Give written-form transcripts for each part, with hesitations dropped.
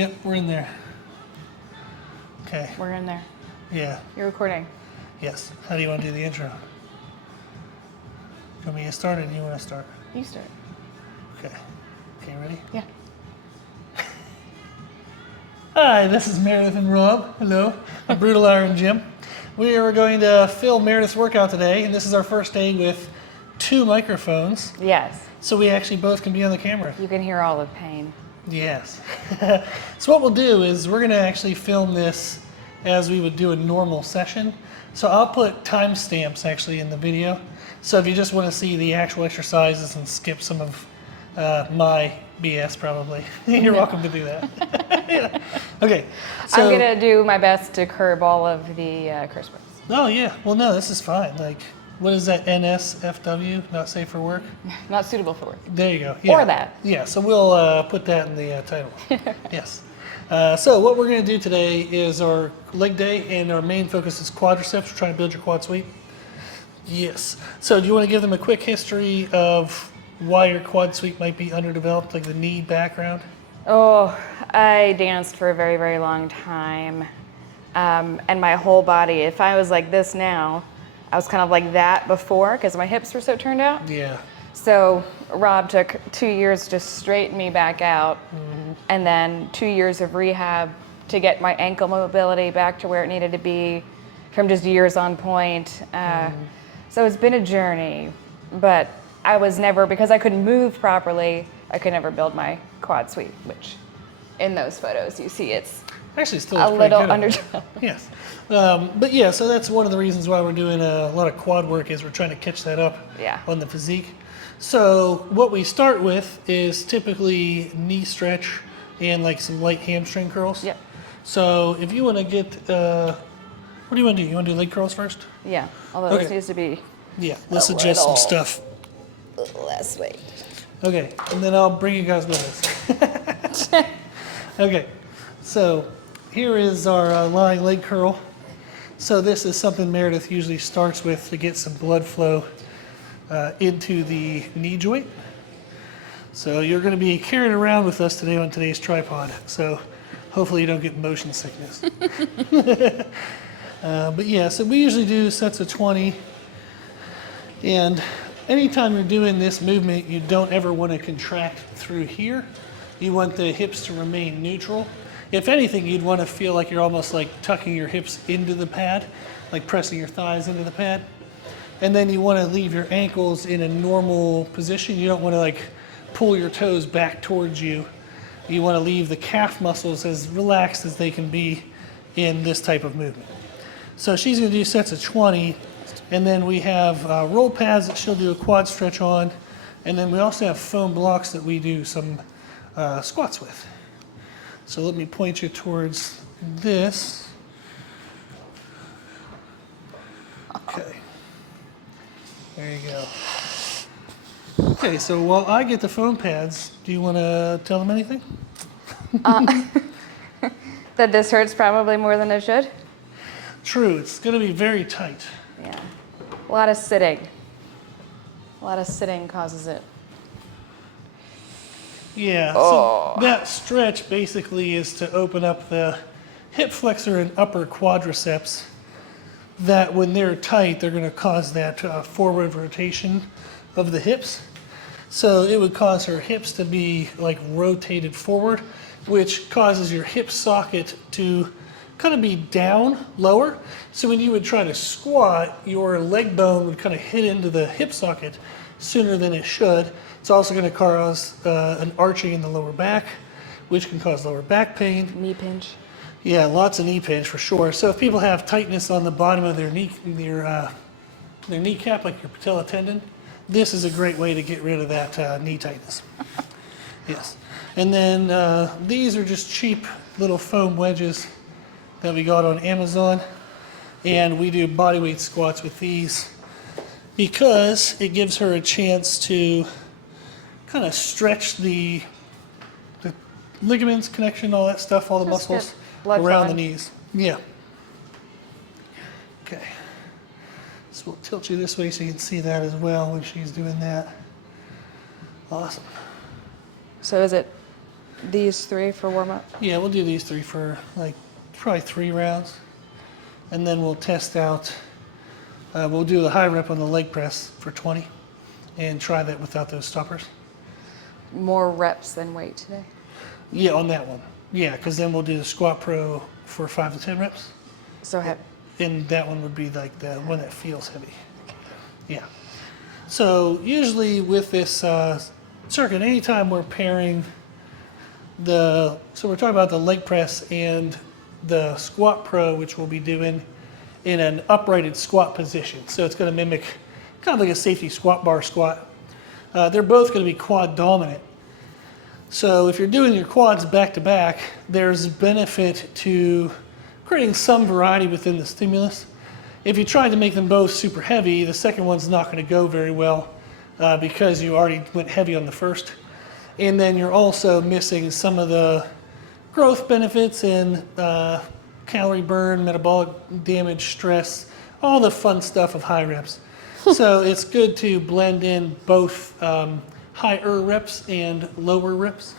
Yep, we're in there. Okay. We're in there. Yeah. You're recording. Yes. How do you want to do the intro? Want me to start or do you want to start? You start. Okay. Okay, ready? Yeah. Hi, this is Meredith and Rob. Hello. I'm Brutal Iron Jim. We are going to film Meredith's workout today, and this is our first day with 2 microphones. Yes. So we actually both can be on the camera. You can hear all the pain. Yes. So what we'll do is we're going to actually film this as we would do a normal session. So I'll put timestamps actually in the video. So if you just want to see the actual exercises and skip some of my BS probably, you're welcome to do that. Yeah. Okay. So, I'm going to do my best to curb all of the curse words. Oh yeah. Well, no, this is fine. Like, what is that? NSFW? Not safe for work? Not suitable for work. There you go. Yeah. Or that. Yeah. So we'll put that in the title. Yes. So what we're going to do today is our leg day, and our main focus is quadriceps. We're trying to build your quad sweep. Yes. So do you want to give them a quick history of why your quad sweep might be underdeveloped, like the knee background? Oh, I danced for a very, very long time. And my whole body, if I was like this now, I was kind of like that before because my hips were so turned out. Yeah. So Rob took 2 years to straighten me back out, and then 2 years of rehab to get my ankle mobility back to where it needed to be from just years on point. So it's been a journey, but I was never, because I couldn't move properly, I could never build my quad sweep, which in those photos you see it's Actually, still a pretty little good. underdeveloped. Yes. But yeah, so that's one of the reasons why we're doing a lot of quad work, is we're trying to catch that up on the physique. So what we start with is typically knee stretch and like some light hamstring curls. Yep. So if you want to get, what do you want to do? You want to do leg curls first? Yeah, although this needs to be Yeah, let's adjust some stuff. less weight. Okay, and then I'll bring you guys with us. Okay, so here is our lying leg curl. So this is something Meredith usually starts with to get some blood flow into the knee joint. So you're going to be carried around with us today on today's tripod. So hopefully you don't get motion sickness. But yeah, so we usually do sets of 20. And anytime you're doing this movement, you don't ever want to contract through here. You want the hips to remain neutral. If anything, you'd want to feel like you're almost like tucking your hips into the pad, like pressing your thighs into the pad. And then you want to leave your ankles in a normal position. You don't want to like pull your toes back towards you. You want to leave the calf muscles as relaxed as they can be in this type of movement. So she's going to do sets of 20. And then we have roll pads that she'll do a quad stretch on. And then we also have foam blocks that we do some squats with. So let me point you towards this. Okay. There you go. Okay, so while I get the foam pads, do you want to tell them anything? That this hurts probably more than it should? True, it's going to be very tight. Yeah. A lot of sitting. A lot of sitting causes it. Yeah, so that stretch basically is to open up the hip flexor and upper quadriceps, that when they're tight, they're going to cause that forward rotation of the hips. So it would cause her hips to be like rotated forward, which causes your hip socket to kind of be down lower. So when you would try to squat, your leg bone would kind of hit into the hip socket sooner than it should. It's also going to cause an arching in the lower back, which can cause lower back pain. Knee pinch. Yeah, lots of knee pinch for sure. So if people have tightness on the bottom of their knee, their kneecap, like your patella tendon, this is a great way to get rid of that knee tightness. Yes. And then these are just cheap little foam wedges that we got on Amazon. And we do bodyweight squats with these because it gives her a chance to kind of stretch the ligaments, connection, all that stuff, all the muscles around the knees. Yeah. Okay. So we'll tilt you this way so you can see that as well when she's doing that. Awesome. So is it these 3 for warm up? Yeah, we'll do these 3 for like probably 3 rounds. And then we'll test out, we'll do the high rep on the leg press for 20 and try that without those stoppers. More reps than weight today. Yeah, on that one. Yeah, because then we'll do the squat pro for 5 to 10 reps. So heavy. And that one would be like the one that feels heavy. Yeah. So usually with this circuit, anytime we're pairing so we're talking about the leg press and the squat pro, which we'll be doing in an uprighted squat position. So it's going to mimic kind of like a safety squat bar squat. They're both going to be quad dominant. So if you're doing your quads back to back, there's benefit to creating some variety within the stimulus. If you tried to make them both super heavy, the second one's not going to go very well because you already went heavy on the first. And then you're also missing some of the growth benefits in calorie burn, metabolic damage, stress, all the fun stuff of high reps. So it's good to blend in both higher reps and lower reps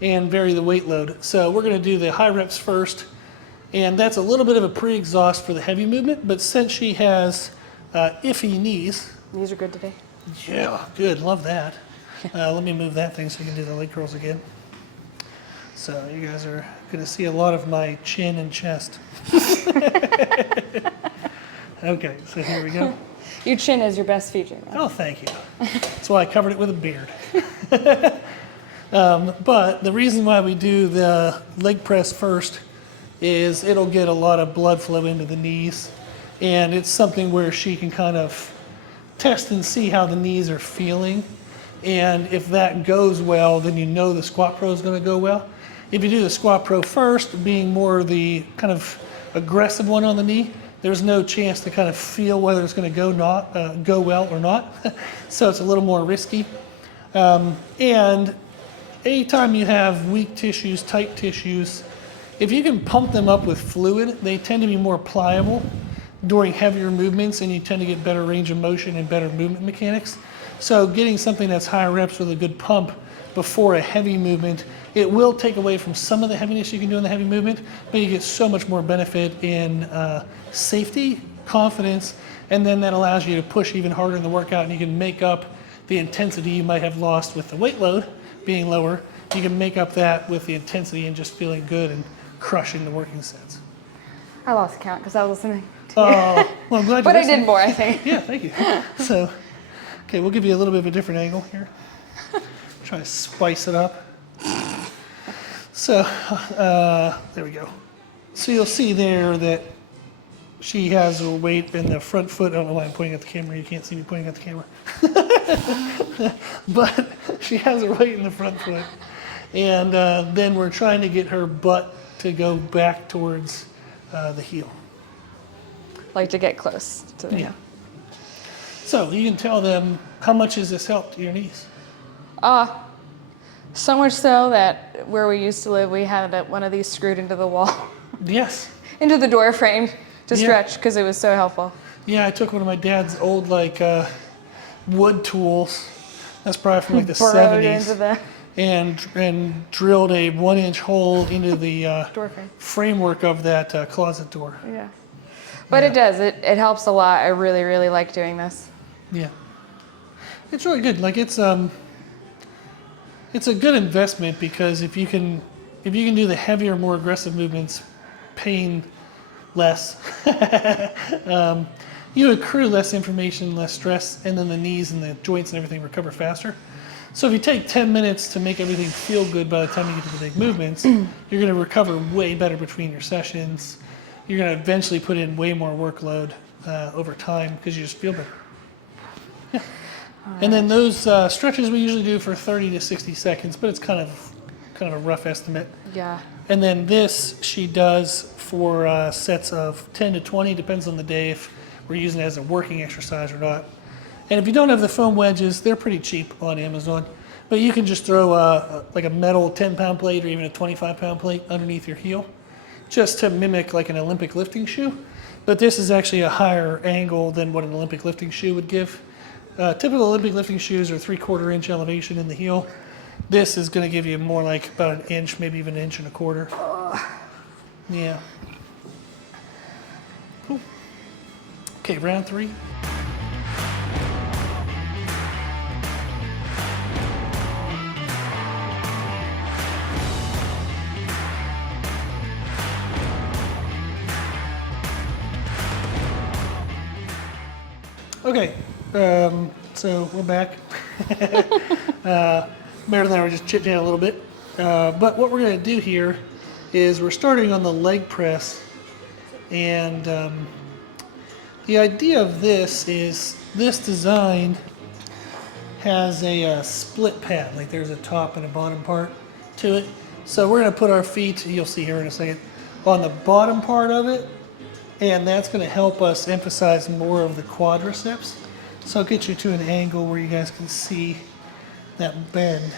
and vary the weight load. So we're going to do the high reps first. And that's a little bit of a pre-exhaust for the heavy movement, but since she has iffy knees. These are good today. Yeah, good, love that. Let me move that thing so we can do the leg curls again. So you guys are gonna see a lot of my chin and chest. Okay, so here we go. Your chin is your best feature. Right? Oh, thank you. That's why I covered it with a beard. But the reason why we do the leg press first is it'll get a lot of blood flow into the knees, and it's something where she can kind of test and see how the knees are feeling, and if that goes well, then you know the squat pro is going to go well. If you do the squat pro first, being more the kind of aggressive one on the knee, there's no chance to kind of feel whether it's going to go well or not. So it's a little more risky. And anytime you have weak tissues, tight tissues, if you can pump them up with fluid, they tend to be more pliable during heavier movements, and you tend to get better range of motion and better movement mechanics. So getting something that's higher reps with a good pump before a heavy movement, it will take away from some of the heaviness you can do in the heavy movement, but you get so much more benefit in safety, confidence, and then that allows you to push even harder in the workout, and you can make up the intensity you might have lost with the weight load being lower. You can make up that with the intensity and just feeling good and crushing the working sets. I lost count because I was listening to you. Oh, well, I'm glad you But I listened. did more, I think. Yeah, thank you. So, okay, we'll give you a little bit of a different angle here. Try to spice it up. So, there we go. So you'll see there that she has her weight in the front foot. I don't know why I'm pointing at the camera. You can't see me pointing at the camera. But she has her weight in the front foot. And then we're trying to get her butt to go back towards the heel. Like to get close to the Yeah. So you can tell them, how much has this helped your knees? So much so that where we used to live, we had one of these screwed into the wall, Yes. into the door frame to Yeah. stretch because it was so helpful. Yeah, I took one of my dad's old wood tools. That's probably from like the Burrowed 70s. into the And drilled a 1-inch hole into the door frame. framework of that closet door. Yeah. But it does. It helps a lot. I really, really like doing this. Yeah. It's really good. Like it's a good investment because if you can do the heavier, more aggressive movements, pain less, you accrue less inflammation, less stress, and then the knees and the joints and everything recover faster. So if you take 10 minutes to make everything feel good by the time you get to the big movements, you're going to recover way better between your sessions. You're going to eventually put in way more workload over time because you just feel better. Yeah. And then those stretches we usually do for 30 to 60 seconds, but it's kind of a rough estimate. Yeah. And then this she does for sets of 10 to 20, depends on the day if we're using it as a working exercise or not. And if you don't have the foam wedges, they're pretty cheap on Amazon. But you can just throw like a metal 10-pound plate or even a 25-pound plate underneath your heel just to mimic like an Olympic lifting shoe. But this is actually a higher angle than what an Olympic lifting shoe would give. Typical Olympic lifting shoes are 3/4 inch elevation in the heel. This is going to give you more like about an inch, maybe even an inch and a quarter. Yeah. Cool. Okay, round 3. Okay, so we're back. Meredith and I were just chit-chatting a little bit. But what we're going to do here is we're starting on the leg press. And the idea of this is this design has a split pad, like there's a top and a bottom part to it. So we're going to put our feet, you'll see here in a second, on the bottom part of it. And that's going to help us emphasize more of the quadriceps. So I'll get you to an angle where you guys can see that bend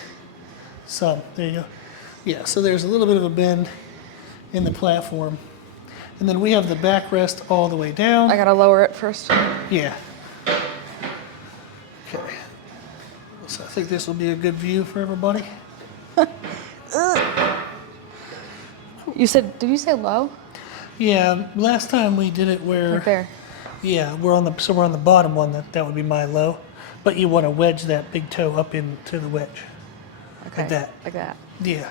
some. There you go. Yeah, so there's a little bit of a bend in the platform. And then we have the backrest all the way down. I gotta lower it first. Yeah. Okay. So I think this will be a good view for everybody. Did you say low? Yeah, last time we did it where... Right there. Yeah, we're on the bottom one, that would be my low. But you want to wedge that big toe up into the wedge. Okay. Like that. Like that. Yeah.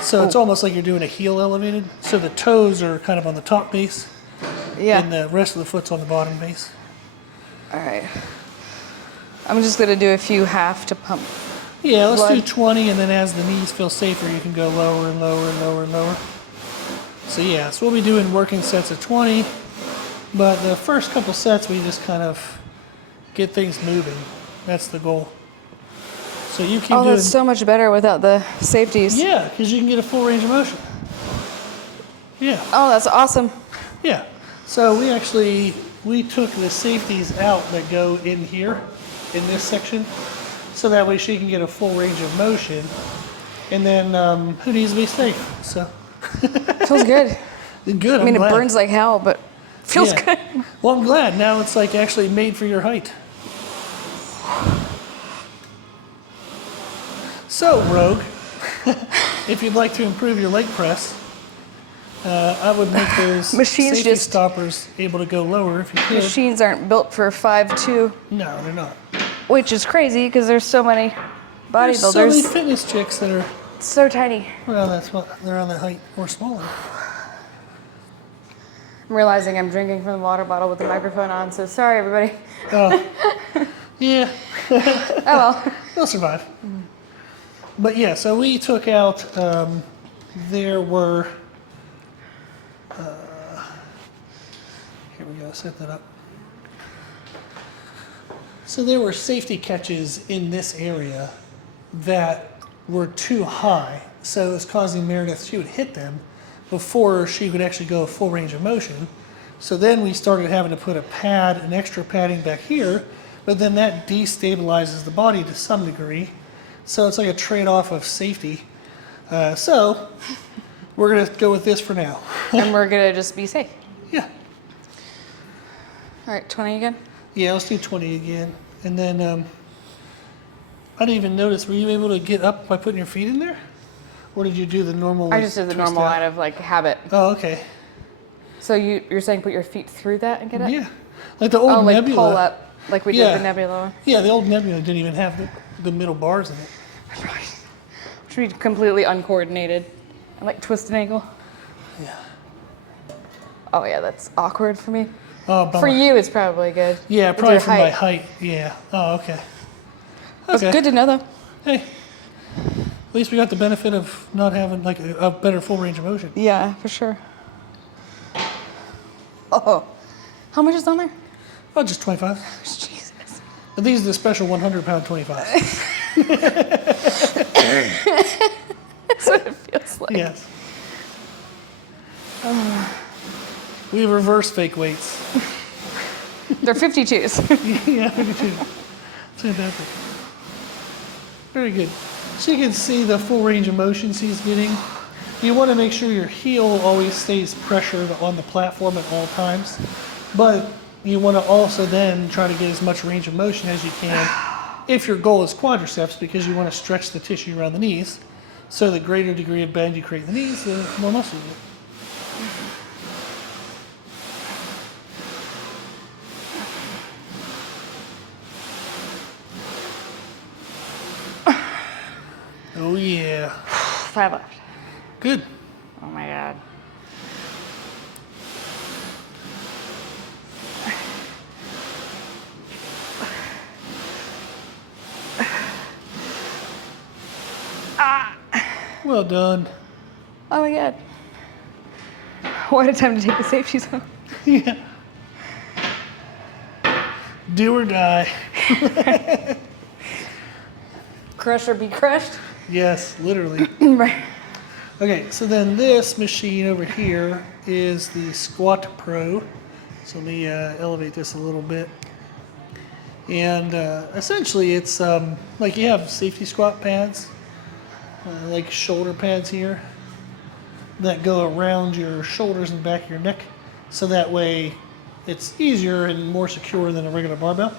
So it's almost like you're doing a heel elevated. So the toes are kind of on the top base. Yeah. And the rest of the foot's on the bottom base. All right. I'm just gonna do a few half to pump. Yeah, let's do blood. 20, and then as the knees feel safer, you can go lower and lower and lower and lower. So yeah, so we'll be doing working sets of 20, but the first couple sets we just kind of get things moving. That's the goal. So you keep doing... that's so much better without the safeties. Yeah, because you can get a full range of motion. Yeah. Oh, that's awesome. Yeah. So we took the safeties out that go in here, in this section, so that way she can get a full range of motion. And then who needs to be safe? So... Feels good. Good. I mean, I'm it glad. burns like hell, but feels Yeah. good. Well, I'm glad. Now it's like actually made for your height. So, Rogue, if you'd like to improve your leg press, I would make those Machines safety just- stoppers able to go lower if you could. Machines aren't built for 5'2", No, they're not. which is crazy because there's so many There's so many bodybuilders. fitness chicks that are, So tiny. well, that's what, they're on that height or smaller. I'm realizing I'm drinking from the water bottle with the microphone on, so sorry, everybody. Oh, yeah, Oh well. they'll survive. But yeah, so we took out, there were, here we go, set that up. So there were safety catches in this area that were too high. So it was causing Meredith, she would hit them before she could actually go full range of motion. So then we started having to put an extra padding back here, but then that destabilizes the body to some degree. So it's like a trade-off of safety. So we're gonna go with this for now. And we're gonna just be safe. Yeah. All right, 20 again? Yeah, let's do 20 again. And then, I didn't even notice, were you able to get up by putting your feet in there? Or did you do the normal? I just did the twist normal out? out of like habit. Oh, okay. So you're saying put your feet through that and get up? Yeah. Like the old Oh, like Nebula. pull up, like we Yeah. did the Nebula one. Yeah, the old Nebula didn't even have the middle bars in it. Should be completely uncoordinated and like twist an ankle. Yeah. Oh yeah, that's awkward for me. Oh, bummer. For you, it's probably good. Yeah, With probably your from my height. Yeah. Oh, okay. It's good to know though. Hey, at least we got the benefit of not having like a better full range of motion. Yeah, for sure. Oh, how much is on there? Oh, just 25. Jesus. But these are the special 100-pound 25. That's what it feels like. Yes. We reverse fake weights. They're 52s. Yeah, 52. Fantastic. Very good. So you can see the full range of motions he's getting. You want to make sure your heel always stays pressured on the platform at all times, but you want to also then try to get as much range of motion as you can if your goal is quadriceps, because you want to stretch the tissue around the knees, so the greater degree of bend you create in the knees, the more muscle you get. Oh yeah. 5 left. Good. Oh my God. Well done. Oh my God. What a time to take the safeties off. Yeah. Do or die. Crush or be crushed? Yes, literally. Right. Okay, so then this machine over here is the Squat Pro. So let me elevate this a little bit. And essentially it's like you have safety squat pads, like shoulder pads here, that go around your shoulders and back of your neck. So that way it's easier and more secure than a regular barbell.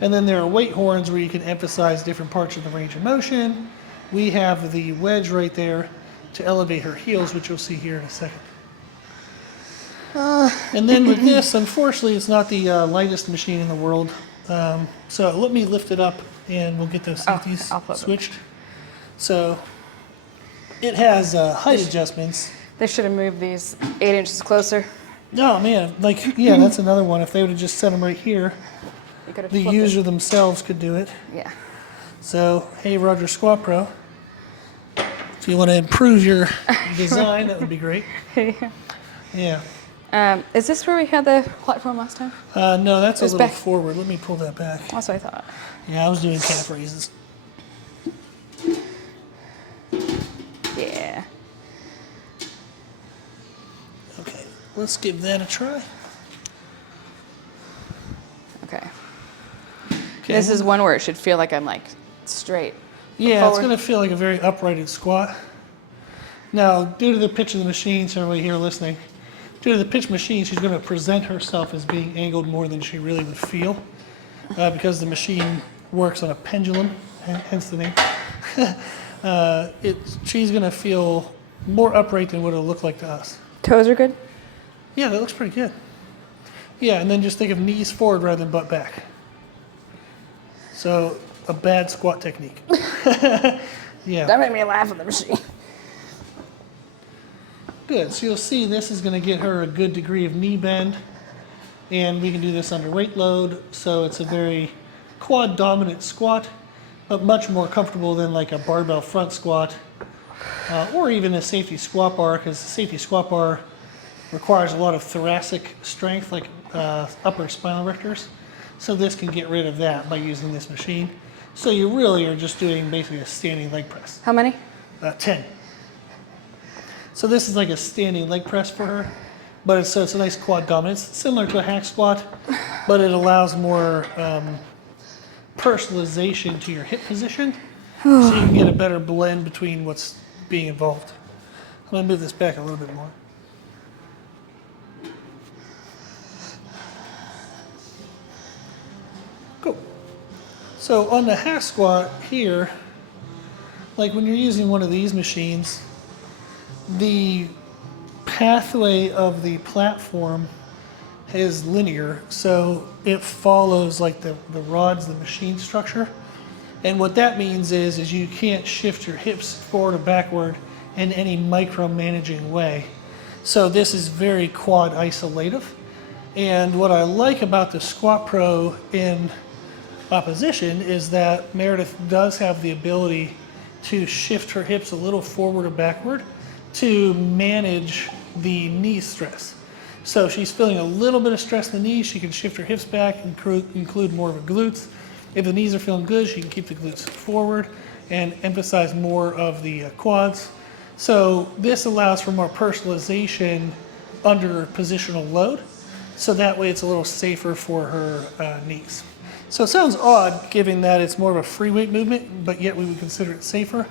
And then there are weight horns where you can emphasize different parts of the range of motion. We have the wedge right there to elevate her heels, which you'll see here in a second. And then with this, unfortunately, it's not the lightest machine in the world. So let me lift it up and we'll get those safeties I'll flip it. switched. So it has height adjustments. They should have moved these 8 inches closer. Oh man, like, yeah, that's another one. If they would have just set them right here, You could have the flipped user themselves could do it. it. Yeah. So, hey, Roger Squat Pro, if you want to improve your design, that would be great. Yeah. Is this where we had the platform last time? No, that's a It's little back. forward. Let me pull that back. That's what I thought. Yeah, I was doing calf raises. Yeah. Okay, let's give that a try. Okay. Okay, This is one where it should feel like I'm like straight. yeah, it's forward. going to feel like a very uprighted squat. Now, due to the pitch of the machine, so everybody here listening, due to the pitch machine, she's going to present herself as being angled more than she really would feel, because the machine works on a pendulum, hence the name. She's going to feel more upright than what it'll look like to us. Toes are good? Yeah, that looks pretty good. Yeah, and then just think of knees forward rather than butt back. So, a bad squat technique. Yeah. That made me laugh at the machine. Good. So you'll see this is going to get her a good degree of knee bend, and we can do this under weight load. So it's a very quad dominant squat, but much more comfortable than like a barbell front squat, or even a safety squat bar, because the safety squat bar requires a lot of thoracic strength, like upper spinal erectors. So this can get rid of that by using this machine. So you really are just doing basically a standing leg press. How many? 10. So this is like a standing leg press for her, but it's a nice quad dominance. It's similar to a hack squat, but it allows more personalization to your hip position, so you can get a better blend between what's being involved. I'm gonna move this back a little bit more. Cool. So on the hack squat here, like when you're using one of these machines, the pathway of the platform is linear, so it follows like the rods, the machine structure. And what that means is you can't shift your hips forward or backward in any micromanaging way. So this is very quad isolative. And what I like about the Squat Pro in opposition is that Meredith does have the ability to shift her hips a little forward or backward to manage the knee stress. So if she's feeling a little bit of stress in the knees, she can shift her hips back and include more of her glutes. If the knees are feeling good, she can keep the glutes forward and emphasize more of the quads. So this allows for more personalization under positional load. So that way it's a little safer for her knees. So it sounds odd given that it's more of a free weight movement, but yet we would consider it safer.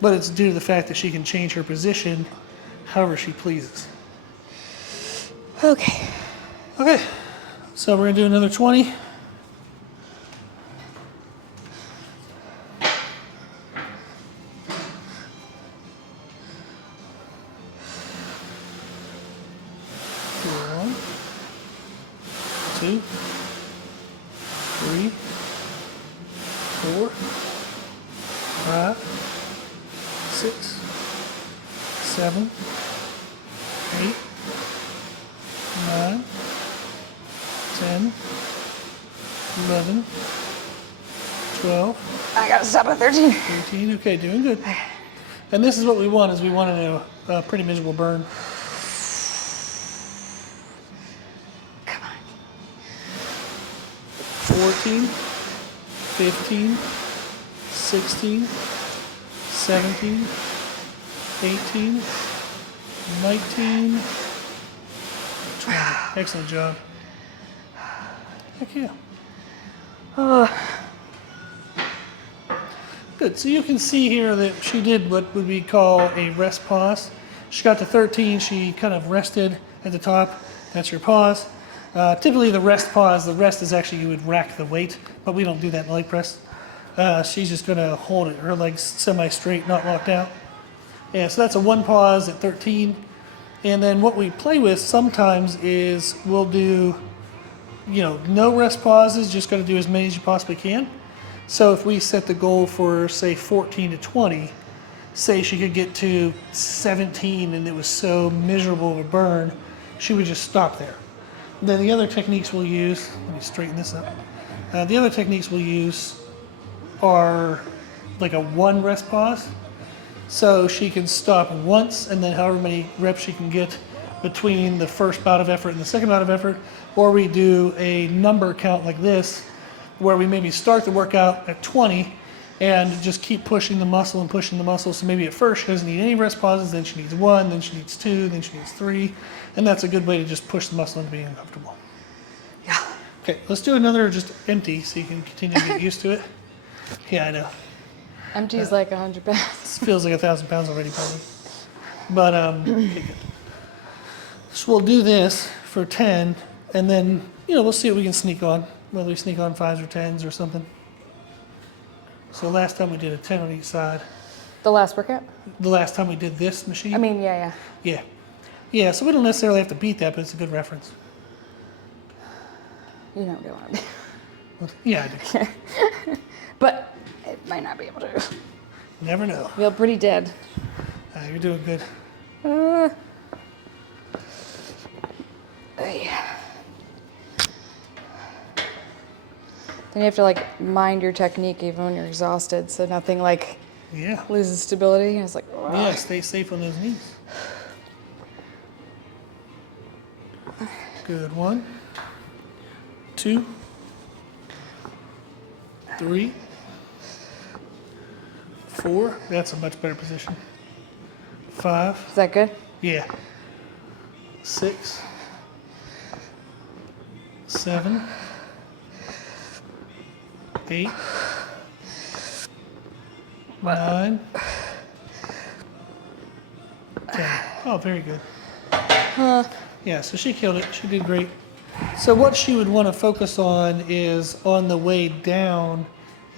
But it's due to the fact that she can change her position however she pleases. Okay. Okay, so we're gonna do another 20. 2, 3, 4, 5, 6, 7, 8, 9, 10, 11, 12, I gotta stop at 13. 13. Okay, doing good. And this is what we want, is we wanted a pretty miserable burn. Come on. 14, 15, 16, 17, 18, 19, 20. Excellent job. Heck yeah. Good. So you can see here that she did what would be called a rest pause. She got to 13. She kind of rested at the top. That's your pause. Typically the rest pause, the rest is actually you would rack the weight, but we don't do that in leg press. She's just going to hold it, her legs semi-straight, not locked out. Yeah, so that's a one pause at 13. And then what we play with sometimes is we'll do, no rest pauses, just got to do as many as you possibly can. So if we set the goal for, say, 14 to 20, say she could get to 17 and it was so miserable of a burn, she would just stop there. Then the other techniques we'll use, let me straighten this up. The other techniques we'll use are like a one rest pause. So she can stop once and then however many reps she can get between the first bout of effort and the second bout of effort, or we do a number count like this, where we maybe start the workout at 20 and just keep pushing the muscle and pushing the muscle. So maybe at first she doesn't need any rest pauses, then she needs 1, then she needs 2, then she needs 3. And that's a good way to just push the muscle into being uncomfortable. Yeah. Okay, let's do another just empty so you can continue to get used to it. Yeah, I know. Empty is like 100 pounds. This feels like 1,000 pounds already probably. But, okay, good. So we'll do this for 10 and then, we'll see what we can sneak on. Whether we sneak on 5s or 10s or something. So last time we did a 10 on each side. The last workout? The last time we did this machine? I mean, yeah. Yeah, so we don't necessarily have to beat that, but it's a good reference. You know what I want to be. Yeah, I do. But it might not be able to. Never know. Feel pretty dead. You're doing good. Yeah. Then you have to mind your technique even when you're exhausted, so nothing Yeah. loses stability. It's like, Yeah, stay safe on those knees. Good. 1, 2, 3, 4. That's a much better position. 5. is that good? Yeah. 6, 7, 8, 9, 10. Oh, very good. Yeah, so she killed it. She did great. So what she would want to focus on is on the way down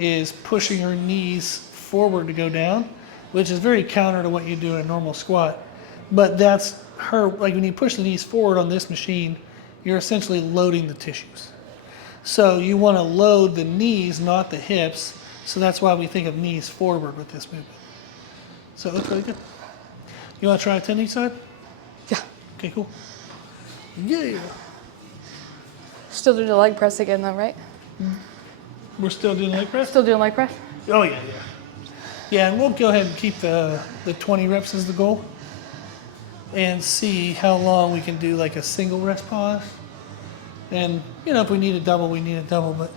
is pushing her knees forward to go down, which is very counter to what you do in a normal squat. But that's her, when you push the knees forward on this machine, you're essentially loading the tissues. So you want to load the knees, not the hips. So that's why we think of knees forward with this movement. So it looks really good. You want to try a 10 each side? Yeah. Okay, cool. Yeah. Still doing the leg press again though, right? We're still doing leg press? Still doing leg press? Oh, yeah. Yeah, and we'll go ahead and keep the 20 reps as the goal and see how long we can do a single rest pause. And, if we need a double, we need a double, but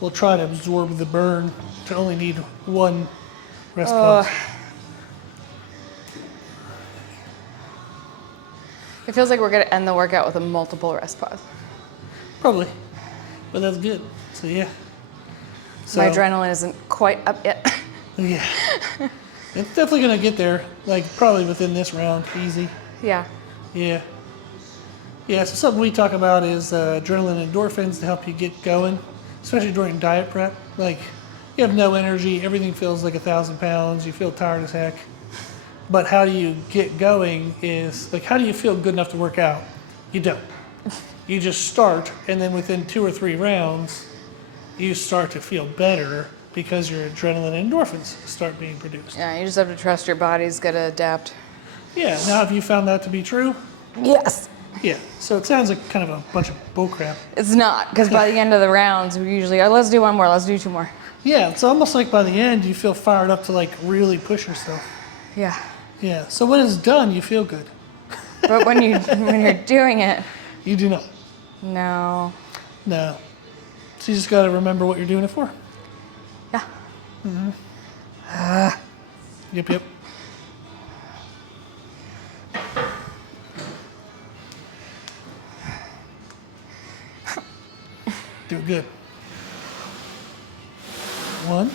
we'll try to absorb the burn to only need one rest pause. It feels like we're going to end the workout with a multiple rest pause. Probably, but that's good. So, yeah. So, My adrenaline isn't quite up yet. Yeah. It's definitely going to get there, probably within this round, easy. Yeah. Yeah. Yeah, so something we talk about is adrenaline and endorphins to help you get going, especially during diet prep. You have no energy, everything feels like 1,000 pounds, you feel tired as heck. But how do you get going is, how do you feel good enough to work out? You don't. You just start, and then within 2 or 3 rounds, you start to feel better because your adrenaline and endorphins start being produced. Yeah, you just have to trust your body's gonna adapt. Yeah, now have you found that to be true? Yes. Yeah, so it sounds like kind of a bunch of bullcrap. It's not, because by the end of the rounds, we usually, oh, let's do one more, let's do 2 more. Yeah, it's almost like by the end you feel fired up to like really push yourself. Yeah. Yeah, so when it's done, you feel good. But when you're doing it, You do not. no. No. So you just got to remember what you're doing it for. Yeah. Yep. Do it good. 1.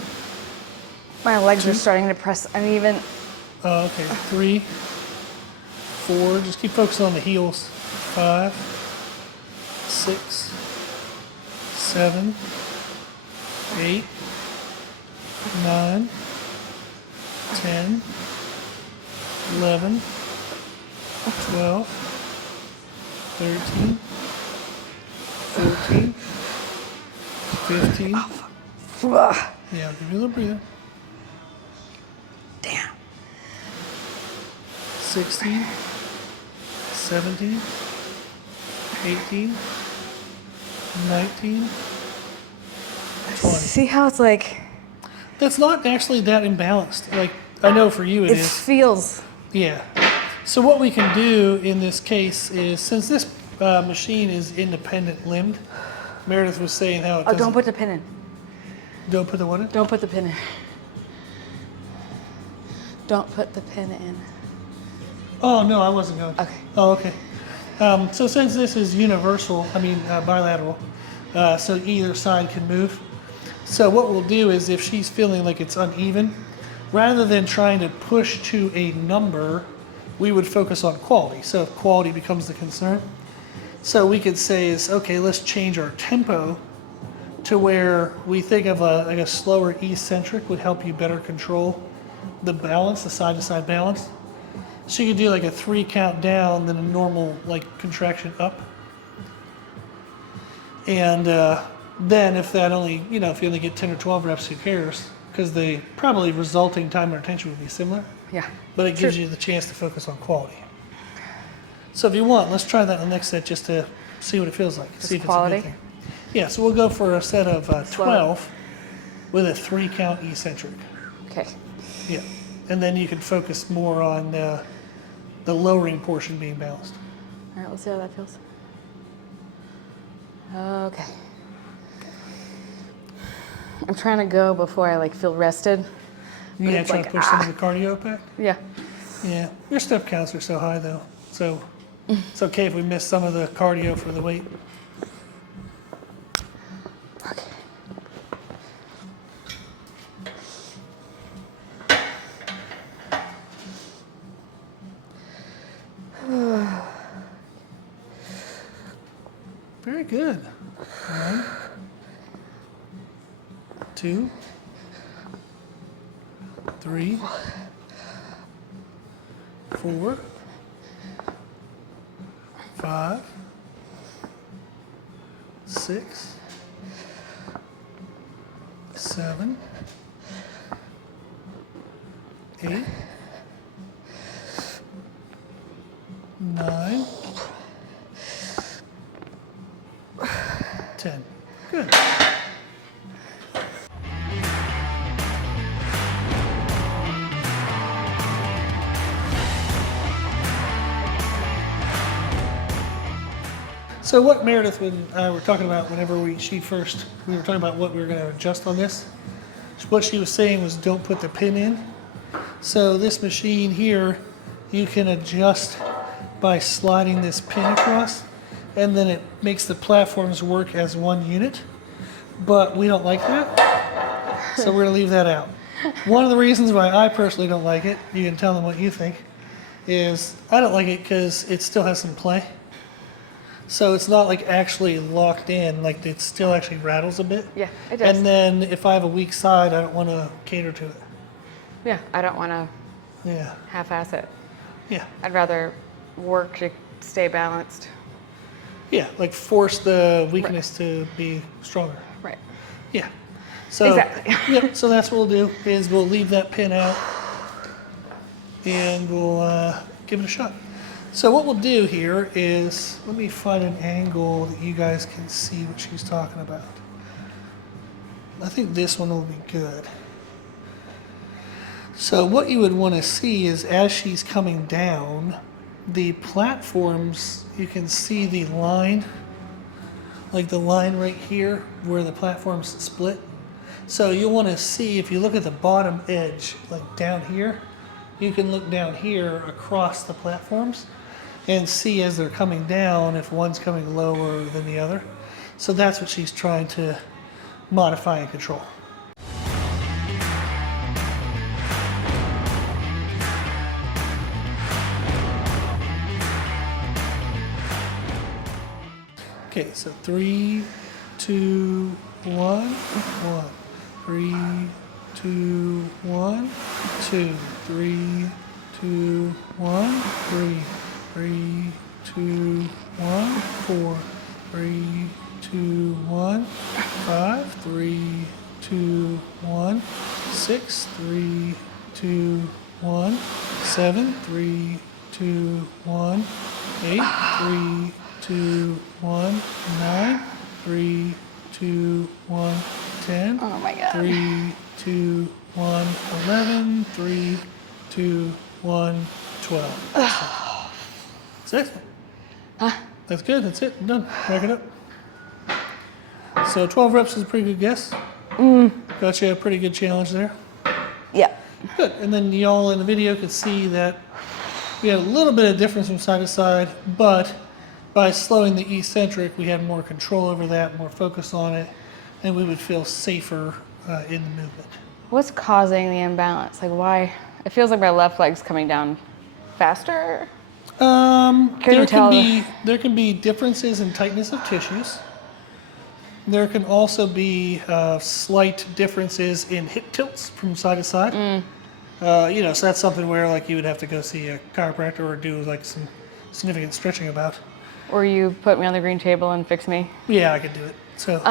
My legs are starting to press uneven. Oh, okay. 3, 4. Just keep focusing on the heels. 5, 6, 7, 8, 9, 10, 11, 12, 13, 14, 15. Yeah, I'll give you a little breather. Damn. 16, 17, 18, 19, 20. See how it's like, That's not actually that imbalanced. Like, I know for you it it is. feels. Yeah. So what we can do in this case is, since this machine is independent limbed, Meredith was saying how it Oh, doesn't... don't put the pin in. Don't put the what in? Don't put the pin in. Don't put the pin in. Oh, no, I wasn't going to. Okay. Oh, okay. So since this is universal, bilateral, so either side can move. So what we'll do is, if she's feeling like it's uneven, rather than trying to push to a number, we would focus on quality. So if quality becomes the concern, so we could say is, okay, let's change our tempo to where we think of a slower eccentric would help you better control the balance, the side-to-side balance. So you could do like a 3 count down, then a normal like contraction up. And then if that only, if you only get 10 or 12 reps, who cares? Because the probably resulting time or attention would be similar, Yeah. but it gives you the chance to focus on quality. So if you want, let's try that in the next set just to see what it feels like. See if quality? it's a good thing. Yeah, so we'll go for a set of Slow. 12 with a 3 count eccentric. Okay. Yeah, and then you can focus more on the lowering portion being balanced. All right, let's see how that feels. Okay. I'm trying to go before I feel rested. Yeah, it's trying like, to push some of the cardio back. Yeah. Yeah, your step counts are so high though, so it's okay if we miss some of the cardio for the weight. Okay. Very good. 1, 2, 3, 4, 5, 6, 7, 8, 9, 10. Good. So what Meredith and I were talking about we were talking about what we were going to adjust on this. What she was saying was don't put the pin in. So this machine here, you can adjust by sliding this pin across, and then it makes the platforms work as one unit. But we don't like that, so we're going to leave that out. One of the reasons why I personally don't like it, you can tell them what you think, is I don't like it because it still has some play. So it's not like actually locked in, like it still actually rattles a bit. Yeah, it does. And then if I have a weak side, I don't want to cater to it. Yeah, I don't want to Yeah, half-ass it. yeah, I'd rather work to stay balanced. Yeah, like force the weakness to be stronger. Right. Yeah. So, Exactly. Yep, so that's what we'll do, is we'll leave that pin out and we'll give it a shot. So what we'll do here is, let me find an angle that you guys can see what she's talking about. I think this one will be good. So what you would want to see is as she's coming down, the platforms, you can see the line, like the line right here where the platforms split. So you'll want to see, if you look at the bottom edge, like down here, you can look down here across the platforms and see as they're coming down if one's coming lower than the other. So that's what she's trying to modify and control. Okay, so 3, 2, 1, 1. 3, 2, 1, 2. 3, 2, 1, 3. 3, 2, 1, 4. 3, 2, 1, 5. 3, 2, 1, 6. 3, 2, 1, 7. 3, 2, 1, 8. 3, 2, 1, 9. 3, 2, 1, 10. Oh my God. 3, 2, 1, 11. 3, 2, 1, 12. That's it. Huh? That's good. That's it. I'm done. Rack it up. So 12 reps is a pretty good guess. Got you a pretty good challenge there. Yeah. Good. And then y'all in the video could see that we had a little bit of difference from side to side, but by slowing the eccentric, we had more control over that, more focus on it, and we would feel safer in the movement. What's causing the imbalance? Like why? It feels like my left leg's coming down faster. There can be differences in tightness of tissues. There can also be slight differences in hip tilts from side to side. So that's something where like you would have to go see a chiropractor or do like some significant stretching about. Or you put me on the green table and fix me. Yeah, I could do it. So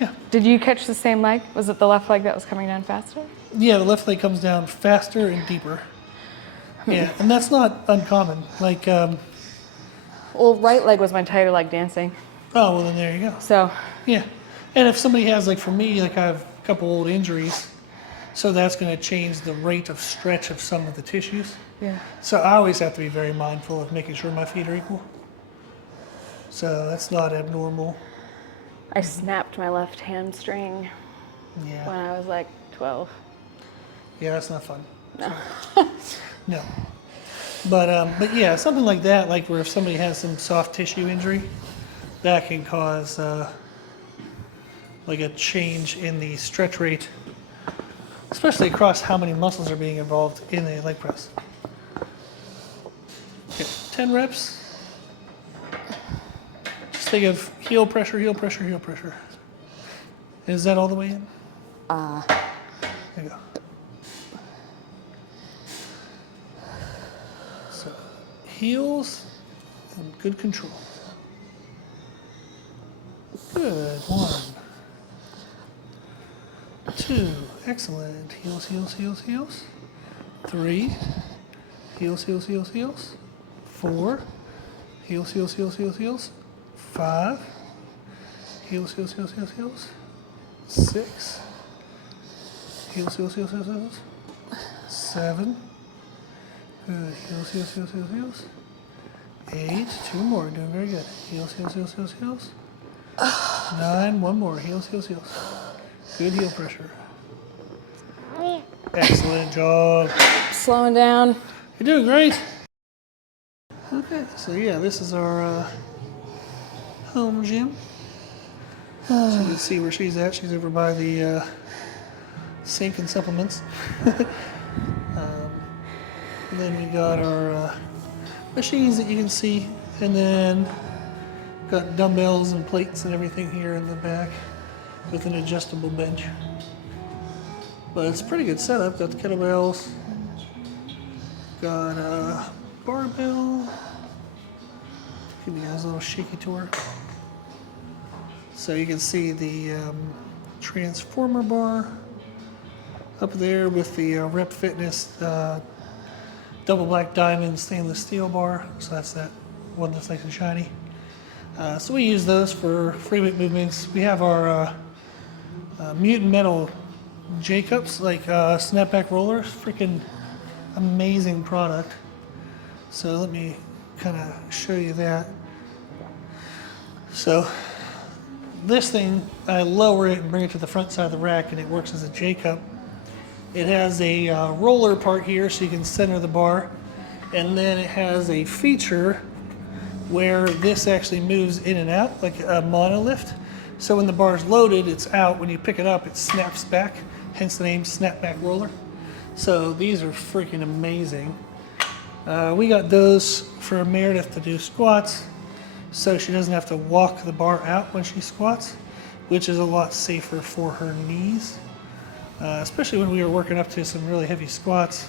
yeah. Did you catch the same leg? Was it the left leg that was coming down faster? Yeah, the left leg comes down faster and deeper. Yeah, and that's not uncommon. Like, Well, right leg was my tighter leg dancing. oh, well then there you go. So Yeah, and if somebody has, like for me, like I have a couple old injuries, so that's going to change the rate of stretch of some of the tissues. yeah. So I always have to be very mindful of making sure my feet are equal. So that's not abnormal. I snapped my left hamstring when Yeah, I was like 12. yeah, that's not fun. No. No. But yeah, something like that, like where if somebody has some soft tissue injury, that can cause like a change in the stretch rate, especially across how many muscles are being involved in the leg press. Okay, 10 reps. Just think of heel pressure, heel pressure, heel pressure. Is that all the way in? There you go. So, heels and good control. Good. 1, 2, excellent. Heels, heels, heels, heels. 3, heels, heels, heels, heels. 4, heels, heels, heels, heels, heels. 5, heels, heels, heels, heels, heels. 6, heels, heels, heels, heels, heels. 7, good. Heels, heels, heels, heels, heels. 8, 2 more, doing very good. Heels, heels, heels, heels, heels. 9, 1 more. Heels, heels, heels. Good heel pressure. Excellent job. Slowing down. You're doing great. Okay, so yeah, this is our home gym. So you can see where she's at. She's over by the sink and supplements. And then we got our machines that you can see, and then got dumbbells and plates and everything here in the back with an adjustable bench. But it's a pretty good setup. Got the kettlebells, got a barbell, give you guys a little shaky tour. So you can see the transformer bar up there with the Rep Fitness double black diamond stainless steel bar. So that's that one that's nice and shiny. So we use those for free weight movements. We have our mutant metal J-cups, like snapback rollers. Freaking amazing product. So let me kind of show you that. So this thing, I lower it and bring it to the front side of the rack, and it works as a J-cup. It has a roller part here so you can center the bar, and then it has a feature where this actually moves in and out like a monolift. So when the bar is loaded, it's out. When you pick it up, it snaps back, hence the name Snapback Roller. So these are freaking amazing. We got those for Meredith to do squats, so she doesn't have to walk the bar out when she squats, which is a lot safer for her knees, especially when we were working up to some really heavy squats.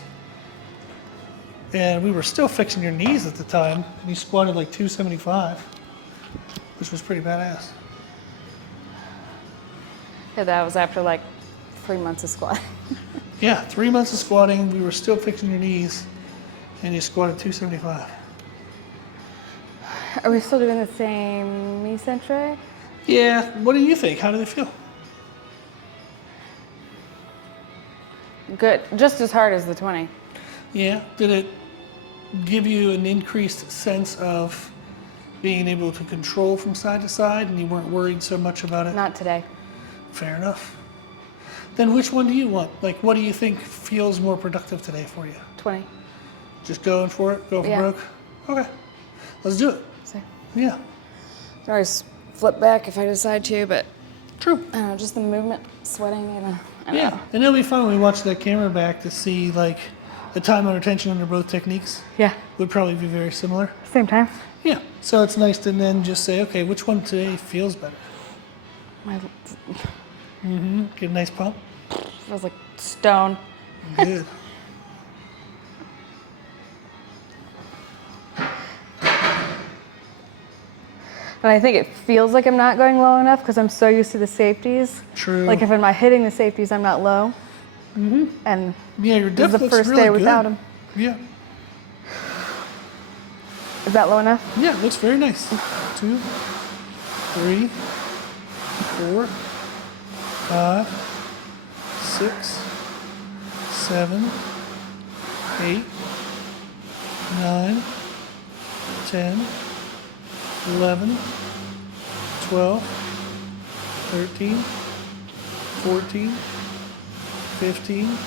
And we were still fixing your knees at the time. You squatted like 275, which was pretty badass. Yeah, that was after like 3 months of squatting. Yeah, 3 months of squatting, we were still fixing your knees, and you squatted 275. Are we still doing the same eccentric? Yeah, what do you think? How do they feel? Good, just as hard as the 20. Yeah, did it give you an increased sense of being able to control from side to side, and you weren't worried so much about it? Not today. Fair enough. Then which one do you want? Like, what do you think feels more productive today for you? 20. Just going for it? Go for Yeah. broke? Okay. Let's do it. So, Yeah. I always flip back if I decide to, but True. I don't know, just the movement, sweating, I don't Yeah. know. And it'll be fun when we watch that camera back to see, like, the time under tension under both techniques Yeah, would probably be very similar. same time. Yeah. So it's nice to then just say, okay, which one today feels better? My Get a nice pump. feels like stone. Good. And I think it feels like I'm not going low enough because I'm so used to the safeties. True. Like if I'm not hitting the safeties, I'm not low. And Yeah, your this depth is the looks first really day good. without them. Yeah. Is that low enough? Yeah, it looks very nice. 2, 3, 4, 5, 6, 7, 8, 9, 10, 11, 12, 13, 14, 15,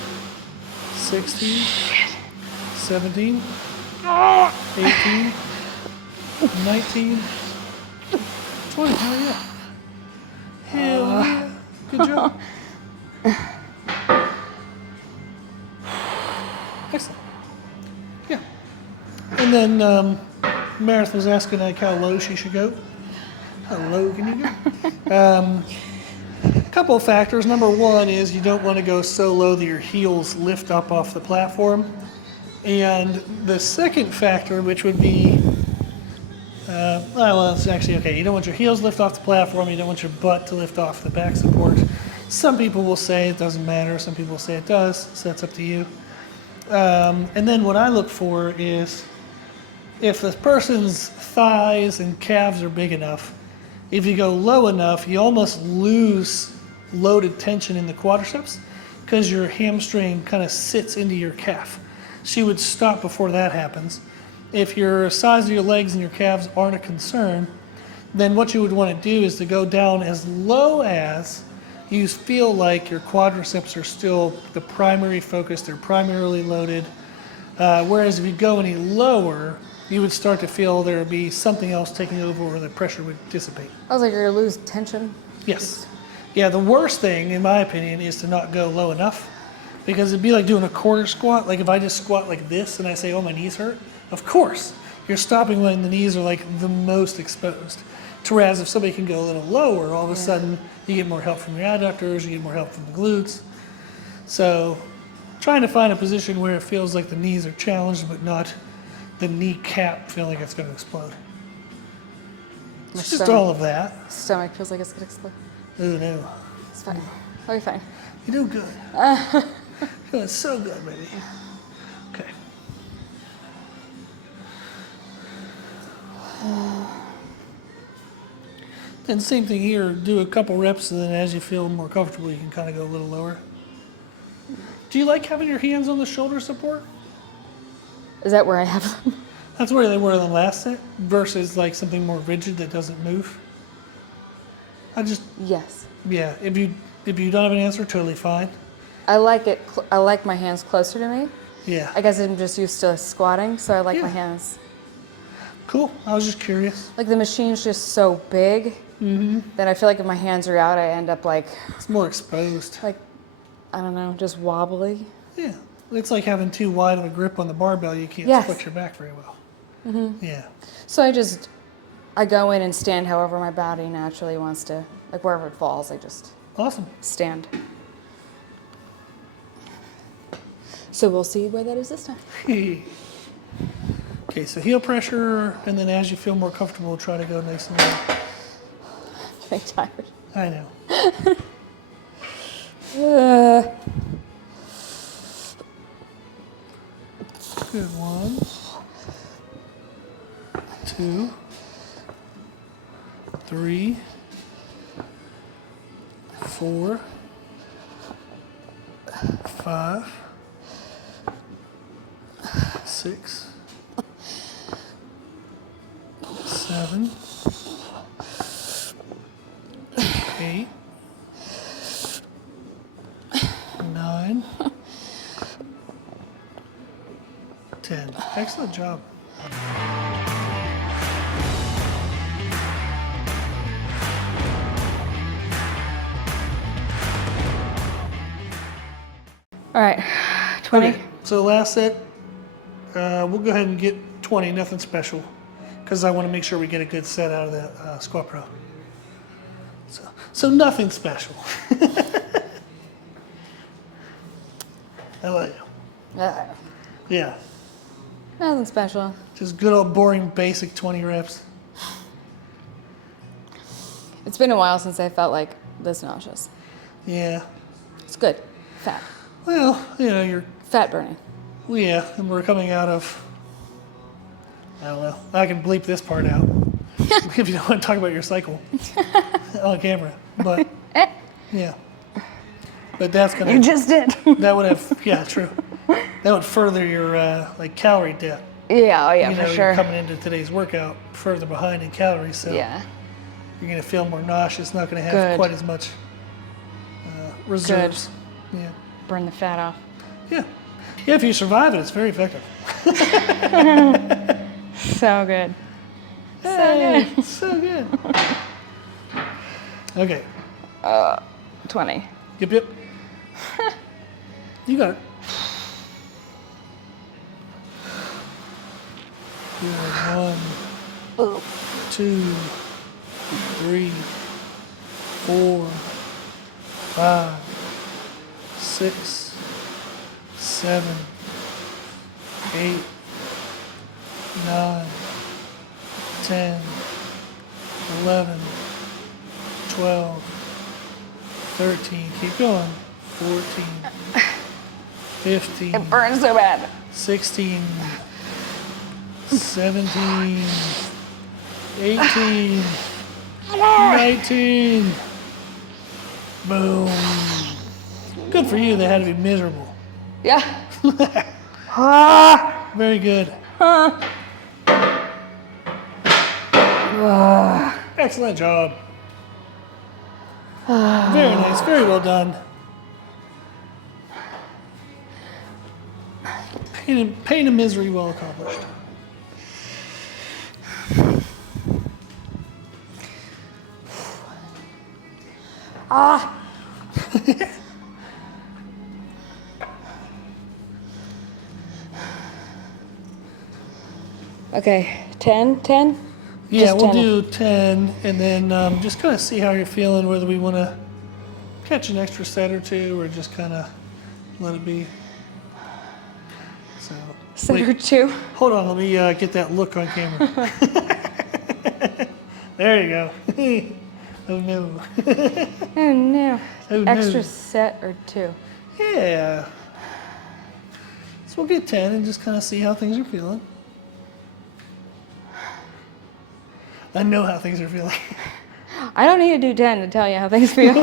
16, 17, 18, 19, 20. Hell yeah. Hell yeah. Good job. Excellent. Yeah. And then Meredith was asking like how low she should go. How low can you go? Couple of factors. Number one is you don't want to go so low that your heels lift up off the platform. And the second factor, which would be, well, it's actually okay. You don't want your heels lift off the platform. You don't want your butt to lift off the back support. Some people will say it doesn't matter. Some people will say it does. So that's up to you. And then what I look for is if the person's thighs and calves are big enough, if you go low enough, you almost lose loaded tension in the quadriceps because your hamstring kind of sits into your calf. So you would stop before that happens. If your size of your legs and your calves aren't a concern, then what you would want to do is to go down as low as you feel like your quadriceps are still the primary focus, they're primarily loaded. Whereas if you go any lower, you would start to feel there would be something else taking over where the pressure would dissipate. I was like, you're gonna lose tension. Yes. Yeah, the worst thing, in my opinion, is to not go low enough. Because it'd be like doing a quarter squat. Like if I just squat like this and I say, oh, my knees hurt, of course, you're stopping when the knees are like the most exposed. Whereas if somebody can go a little lower, all of a sudden you get more help from your adductors, you get more help from the glutes. So trying to find a position where it feels like the knees are challenged, but not the kneecap feeling like it's going to explode. It's just all of that. Stomach feels like it's gonna explode. Oh no. It's fine. I'll be fine. You do good. Feeling so good, baby. Okay. And same thing here, do a couple reps, and then as you feel more comfortable, you can kind of go a little lower. Do you like having your hands on the shoulder support? Is that where I have them? That's where they were in the last set, versus like something more rigid that doesn't move. Yes. Yeah, if you don't have an answer, totally fine. I like it. I like my hands closer to me. Yeah. I guess I'm just used to squatting, so I like my Yeah. hands. Cool. I was just curious. Like the machine's just so big that I feel like if my hands are out, I end up like It's more exposed. I don't know, just wobbly. Yeah. It's like having too wide of a grip on the barbell. You can't Yes. flex your back very well. Yeah. So I go in and stand however my body naturally wants to, like wherever it falls, I just Awesome. stand. So we'll see where that is this time. Okay, so heel pressure, and then as you feel more comfortable, try to go nice and low. I'm tired. I know. Good. 1, 2, 3, 4, 5, 6, 7, 8, 9, 10. Excellent job. All right, 20. Okay, so last set, we'll go ahead and get 20, nothing special, because I want to make sure we get a good set out of that squat pro. So nothing special. I like you. Yeah, Nothing special. just good old boring basic 20 reps. It's been a while since I felt like this nauseous. Yeah, It's good. Fat. well, you're, Fat burning. well, yeah, and we're coming out of, I don't know, I can bleep this part out if you don't want to talk about your cycle on camera, but yeah. But that's gonna. You just did. That would have, yeah, true. That would further your like calorie debt. Yeah, oh yeah, You know, for you're sure. coming into today's workout further behind in calories, so Yeah. you're gonna feel more nauseous. Not gonna have Good. quite as much reserves. Yeah, Burn the fat off. yeah, yeah. If you survive it, it's very effective. So good. Hey, so good. Okay. 20. Yep. You got it. Good. 1, 2, 3, 4, 5, 6, 7, 8, 9, 10, 11, 12, 13, keep going, 14, 15, It burns so bad. 16, 17, 18, 19. Boom. Good for you, they had to be miserable. Yeah. Very good. Excellent job. Very nice, very well done. Pain and misery well accomplished. Okay, 10, 10? Yeah, Just we'll 10. do 10 and then just kind of see how you're feeling, whether we want to catch an extra set or two or just kind of let it be. So, Set wait, or two. hold on, let me get that look on camera. There you go. Oh no. Oh no. Oh, no. Extra set or 2? Yeah. So we'll get 10 and just kind of see how things are feeling. I know how things are feeling. I don't need to do 10 to tell you how things feel.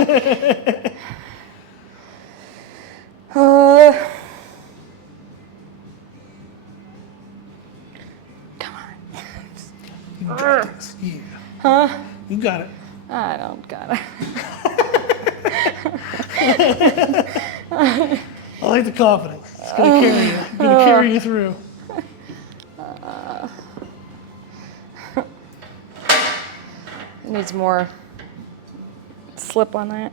Come on. You got this. Yeah. Huh? You got it. I don't got it. I like the confidence. It's gonna carry you. It's gonna carry you through. Needs more slip on that.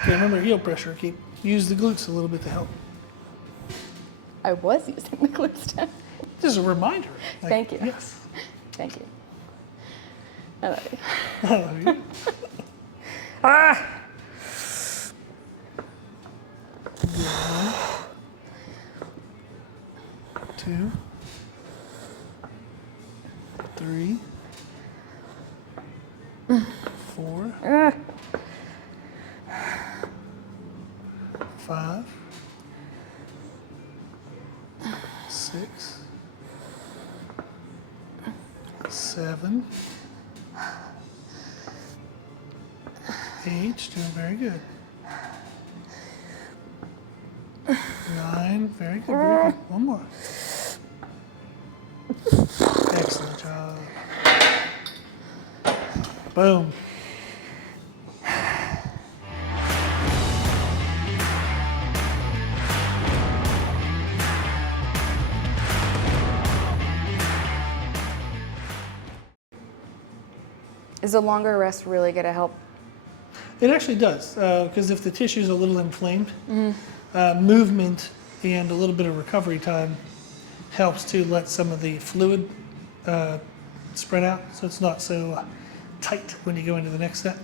Okay, remember heel pressure. Use the glutes a little bit to help. I was using the glue stem. Just a reminder. Thank you. Yes. Thank you. I love you. I love you. Ah! Good. 2, 3, 4, 5, 6, 7, 8, doing very good. 9, very good, very good. One more. Excellent job. Boom. Is a longer rest really going to help? It actually does, because if the tissue is a little inflamed, movement and a little bit of recovery time helps to let some of the fluid spread out, so it's not so tight when you go into the next set.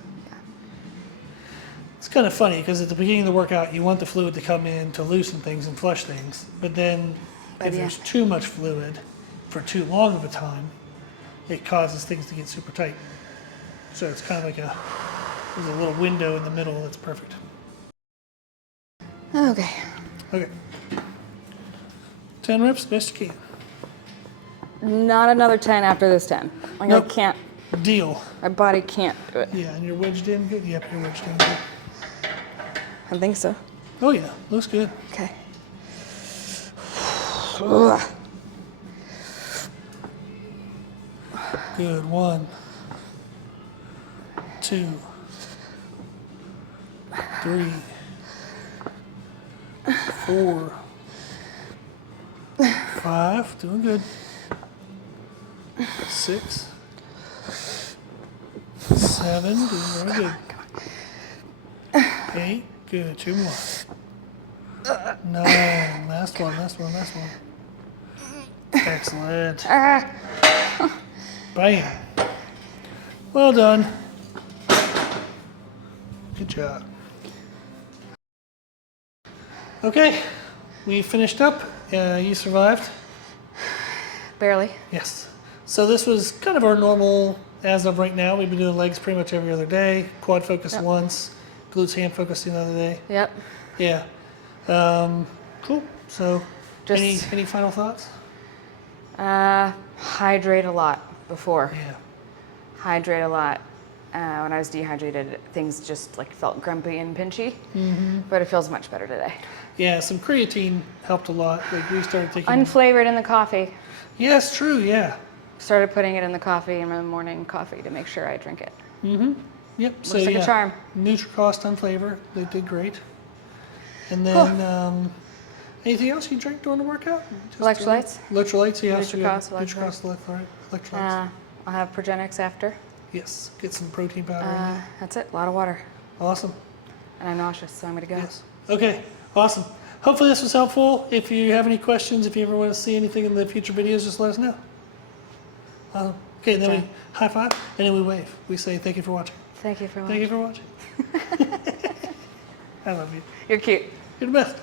It's kind of funny because at the beginning of the workout, you want the fluid to come in to loosen things and flush things, but then if there's too much fluid for too long of a time, it causes things to get super tight. So it's kind of like there's a little window in the middle that's perfect. Okay. Okay. 10 reps, best you can. Not another 10 after this 10. Like Nope. I can't, Deal. my body can't do it. Yeah, and you're wedged in good? Yep, you're wedged in good. I think so. Oh yeah, looks good. Okay. Good. 1, 2, 3, 4, 5, doing good. 6, 7, doing very good. 8, good. 2 more. 9, last one. Excellent. Bam. Well done. Good job. Okay, we finished up. You survived. Barely. Yes. So this was kind of our normal, as of right now. We've been doing legs pretty much every other day. Quad focus once, glutes hand focus the other day. Yep. Yeah. Cool. So, Just- any final thoughts? Hydrate a lot before. Yeah. Hydrate a lot. When I was dehydrated, things just like felt grumpy and pinchy. But it feels much better today. Yeah. Some creatine helped a lot. Like we started taking. Unflavored in the coffee. Yes, true. Yeah. Started putting it in the coffee in my morning coffee to make sure I drink it. Yep. So Looks like a charm. Nutricost Unflavor. They did great. And then anything else you drank during the workout? Just, Electrolytes. Electrolytes. Yes. Nutricost, Nutricost electrolytes. I'll have Progenics after. Yes. Get some protein powder in there. That's it. A lot of water. Awesome. And I'm nauseous, so I'm gonna go. Yes. Okay. Awesome. Hopefully this was helpful. If you have any questions, if you ever want to see anything in the future videos, just let us know. Okay, and then we high five, and then we wave. We say thank you for watching. Thank you for Thank watching. you for watching. I love you. You're cute. You're the best.